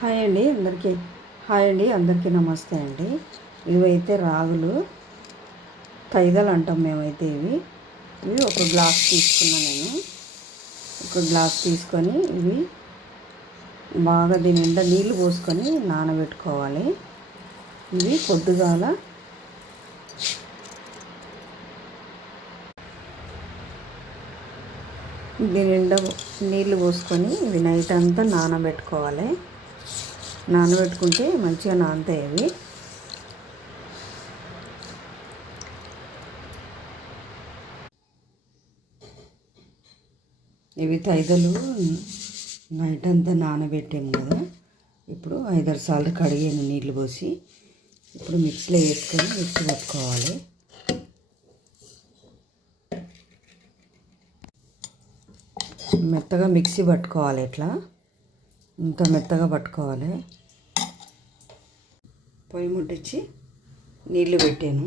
Hi అండి అందరికీ hi అండి అందరికీ నమస్తే అండి. ఇవైతే రాగులు తైదలు అంటాం మేమైతే. ఇవి ఒక గ్లాస్ తీసుకున్నా నేను. ఒక గ్లాస్ తీసుకొని ఇవి బాగా దీని నిండా నీళ్ళు పోసుకొని నానబెట్టుకోవాలి. ఇవి పొద్దుగాల దీని నిండా నీళ్ళు పోసుకొని ఇవి నైట్ అంతా నానబెట్టుకోవాలి. నానబెట్టుకుంటే మంచిగా నానతాయి అవి. ఇవి తైదలు నైట్ అంతా నానబెట్టాము కదా. ఇప్పుడు 5-6 సార్లు కడిగాను నీళ్ళు పోసి. ఇప్పుడు మిక్సీలో వేసుకొని మిక్సీ పట్టుకోవాలి. మెత్తగా మిక్సీ పట్టుకోవాలి. ఇట్లా ఇంత మెత్తగా పట్టుకోవాలి. పొయ్యి ముట్టించి నీళ్ళు పెట్టాను.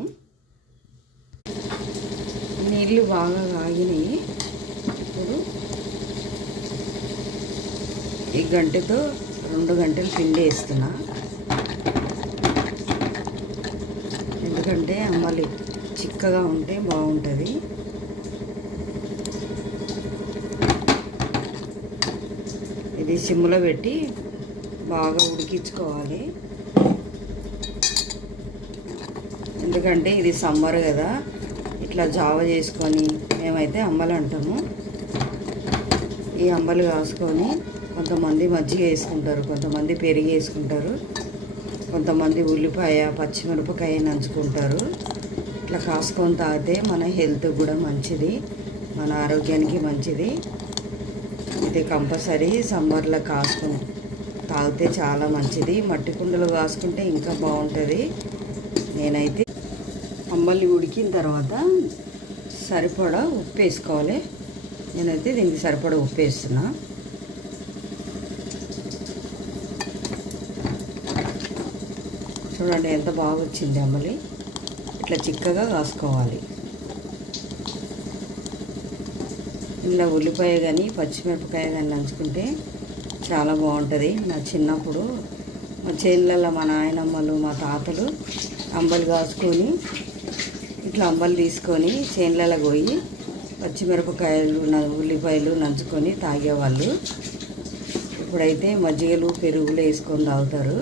నీళ్ళు బాగా కాగినాయి. ఇప్పుడు ఈ గంటతో 2 గంటలు పిండి వేస్తున్నా. ఎందుకంటే మళ్ళీ చిక్కగా ఉంటే బాగుంటుంది. ఇది సిమ్లో పెట్టి బాగా ఉడికించుకోవాలి. ఎందుకంటే ఇది సమ్మర్ కదా, ఇట్లా జావ చేసుకొని మేమైతే అంబలు అంటాము. ఈ అంబలు కాసుకొని కొంతమంది మజ్జిగ వేసుకుంటారు, కొంతమంది పెరుగు వేసుకుంటారు, కొంతమంది ఉల్లిపాయ పచ్చిమిరపకాయ నంచుకుంటారు. ఇట్లా కాసుకొని తాగితే మన హెల్త్కి కూడా మంచిది, మన ఆరోగ్యానికి మంచిది. ఇది కంపల్సరీ సమ్మర్లో కాసుకొని తాగితే చాలా మంచిది. మట్టి కుండలు కాసుకుంటే ఇంకా బాగుంటుంది. నేనైతే అంబలి ఉడికిన తర్వాత సరిపడా ఉప్పు వేసుకోవాలి. నేనైతే దీనికి సరిపడా ఉప్పు వేస్తున్నా. చూడండి ఎంత బాగా వచ్చింది అంబలి. ఇట్లా చిక్కగా కాసుకోవాలి. ఇలా ఉల్లిపాయ కానీ పచ్చిమిరపకాయ కానీ నంచుకుంటే చాలా బాగుంటుంది. నా చిన్నప్పుడు మా చేనులలో మా నాయనమ్మలు మా తాతలు అంబలి కాసుకొని ఇట్లా అంబలి తీసుకొని చేనులలో పోయి పచ్చిమిరపకాయలు ఉల్లిపాయలు నంచుకొని తాగేవాళ్ళు. ఇప్పుడైతే మజ్జిగలు పెరుగులు వేసుకొని తాగుతారు.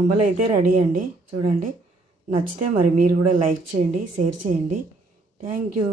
అంబలి అయితే రెడీ అండి. చూడండి, నచ్చితే మరి మీరు కూడా లైక్ చేయండి, షేర్ చేయండి. Thank you.